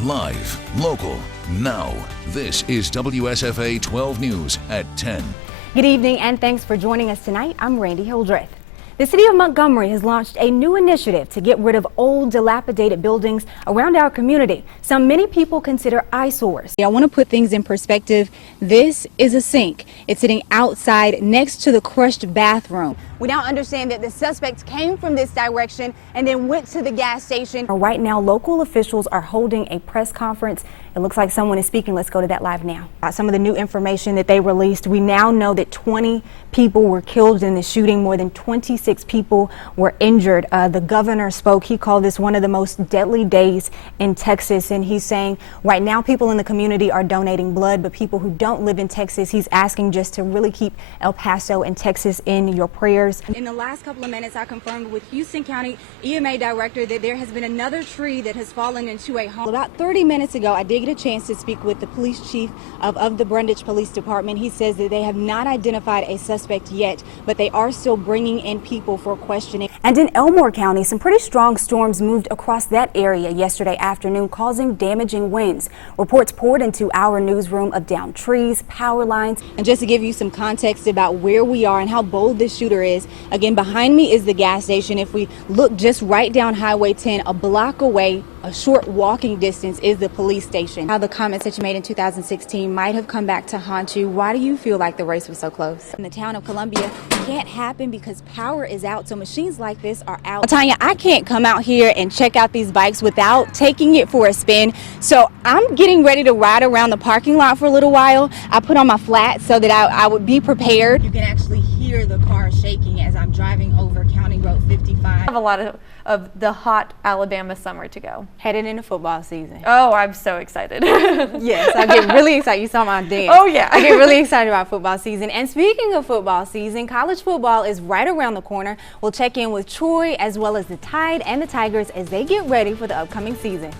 Live, local, now. This is WSFA 12 News at 10. Good evening and thanks for joining us tonight. I'm Randi Hildreth. The city of Montgomery has launched a new initiative to get rid of old, dilapidated buildings around our community. Some many people consider eyesores. I want to put things in perspective. This is a sink. It's sitting outside next to the crushed bathroom. We now understand that the suspects came from this direction and then went to the gas station. Right now, local officials are holding a press conference. It looks like someone is speaking. Let's go to that live now. Some of the new information that they released. We now know that 20 people were killed in the shooting. More than 26 people were injured. The governor spoke. He called this one of the most deadly days in Texas. And he's saying right now people in the community are donating blood, but people who don't live in Texas, he's asking just to really keep El Paso and Texas in your prayers. In the last couple of minutes, I confirmed with Houston County EMA Director that there has been another tree that has fallen into a home. About 30 minutes ago, I did get a chance to speak with the police chief of the Brundage Police Department. He says that they have not identified a suspect yet, but they are still bringing in people for questioning. And in Elmore County, some pretty strong storms moved across that area yesterday afternoon, causing damaging winds. Reports poured into our newsroom of downed trees, power lines. And just to give you some context about where we are and how bold this shooter is, again, behind me is the gas station. If we look just right down Highway 10, a block away, a short walking distance, is the police station. How the comments that you made in 2016 might have come back to haunt you. Why do you feel like the race was so close? In the town of Columbia, it can't happen because power is out, so machines like this are out. Tanya, I can't come out here and check out these bikes without taking it for a spin, so I'm getting ready to ride around the parking lot for a little while. I put on my flats so that I would be prepared. You can actually hear the car shaking as I'm driving over County Road 55. I have a lot of the hot Alabama summer to go. Headed into football season. Oh, I'm so excited. Yes, I get really excited. You saw my dance. Oh, yeah. I get really excited about football season. And speaking of football season, college football is right around the corner. We'll check in with Troy as well as the Tide and the Tigers as they get ready for the upcoming season.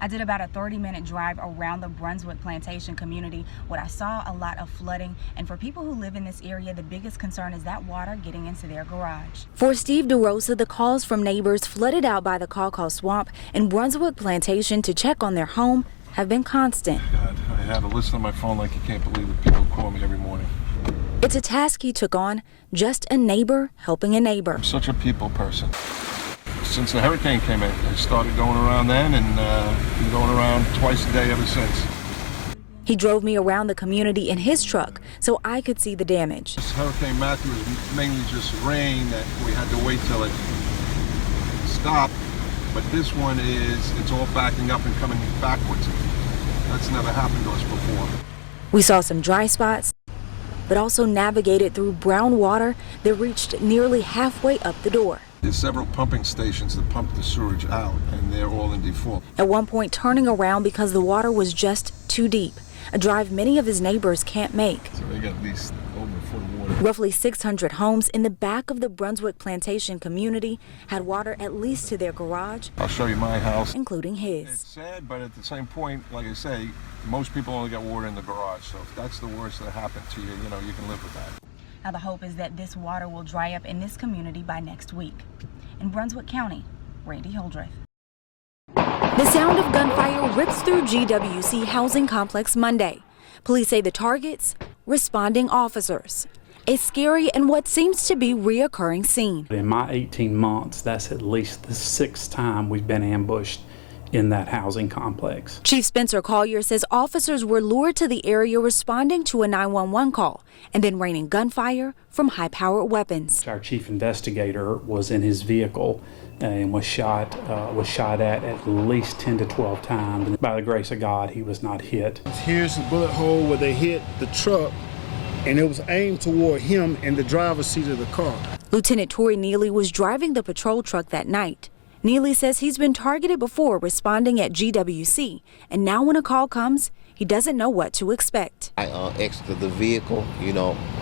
I did about a 30-minute drive around the Brunswick Plantation community. What I saw, a lot of flooding, and for people who live in this area, the biggest concern is that water getting into their garage. For Steve DeRosa, the calls from neighbors flooded out by the Caw Swamp and Brunswick Plantation to check on their home have been constant. God, I have a list on my phone like you can't believe it. People call me every morning. It's a task he took on, just a neighbor helping a neighbor. I'm such a people person. Since the hurricane came in, I started going around then and been going around twice a day ever since. He drove me around the community in his truck so I could see the damage. This Hurricane Matthew was mainly just rain that we had to wait till it stopped, but this one it's all backing up and coming backwards. That's never happened to us before. We saw some dry spots, but also navigated through brown water that reached nearly halfway up the door. There's several pumping stations that pump the sewage out, and they're all in default. At one point, turning around because the water was just too deep, a drive many of his neighbors can't make. So they got at least over a foot of water. Roughly 600 homes in the back of the Brunswick Plantation community had water at least to their garage. I'll show you my house. Including his. It's sad, but at the same point, like I say, most people only got water in the garage, so if that's the worst that happened to you, you can live with that. Now the hope is that this water will dry up in this community by next week. In Brunswick County, Randi Hildreth. The sound of gunfire rips through GWC housing complex Monday. Police say the targets, responding officers. A scary and what seems to be reoccurring scene. In my 18 months, that's at least the 6th time we've been ambushed in that housing complex. Chief Spencer Collier says officers were lured to the area responding to a 911 call and then raining gunfire from high-powered weapons. Our chief investigator was in his vehicle and was shot at least 10 to 12 times. And by the grace of God, he was not hit. Here's the bullet hole where they hit the truck, and it was aimed toward him in the driver's seat of the car. Lieutenant Torrey Neely was driving the patrol truck that night. Neely says he's been targeted before responding at GWC, and now when a call comes, he doesn't know what to expect. I exited the vehicle.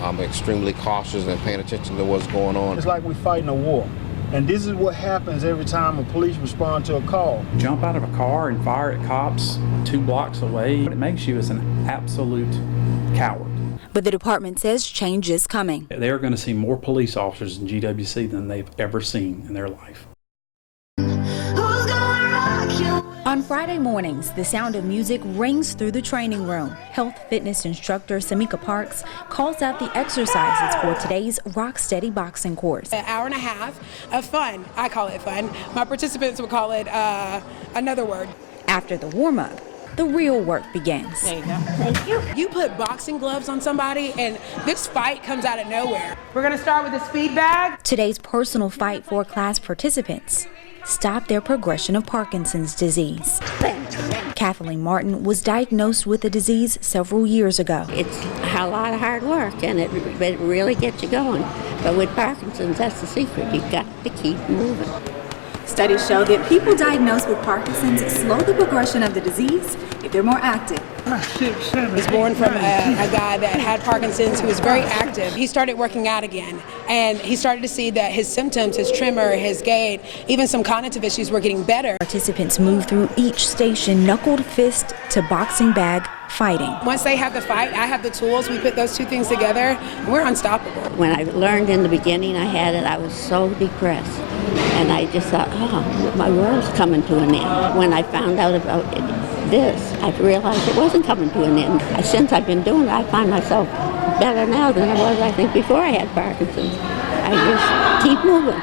I'm extremely cautious and paying attention to what's going on. It's like we're fighting a war, and this is what happens every time a police respond to a call. Jump out of a car and fire at cops 2 blocks away. It makes you as an absolute coward. But the department says change is coming. They're going to see more police officers in GWC than they've ever seen in their life. On Friday mornings, the sound of music rings through the training room. Health fitness instructor Samika Parks calls out the exercises for today's Rock Steady boxing course. An hour and a half of fun. I call it fun. My participants would call it another word. After the warm-up, the real work begins. There you go. Thank you. You put boxing gloves on somebody and this fight comes out of nowhere. We're gonna start with the speed bag. Today's personal fight for class participants stop their progression of Parkinson's disease. Kathleen Martin was diagnosed with the disease several years ago. It's a lot of hard work and it really gets you going. But with Parkinson's, that's the secret. You've got to keep moving. Studies show that people diagnosed with Parkinson's slow the progression of the disease if they're more active. I was born from a guy that had Parkinson's who was very active. He started working out again, and he started to see that his symptoms, his tremor, his gait, even some cognitive issues were getting better. Participants move through each station, knuckled fist to boxing bag, fighting. Once they have the fight, I have the tools. We put those two things together, and we're unstoppable. When I learned in the beginning I had it, I was so depressed. And I just thought, oh, my world's coming to an end. When I found out about this, I realized it wasn't coming to an end. Since I've been doing it, I find myself better now than I was, I think, before I had Parkinson's. I just keep moving.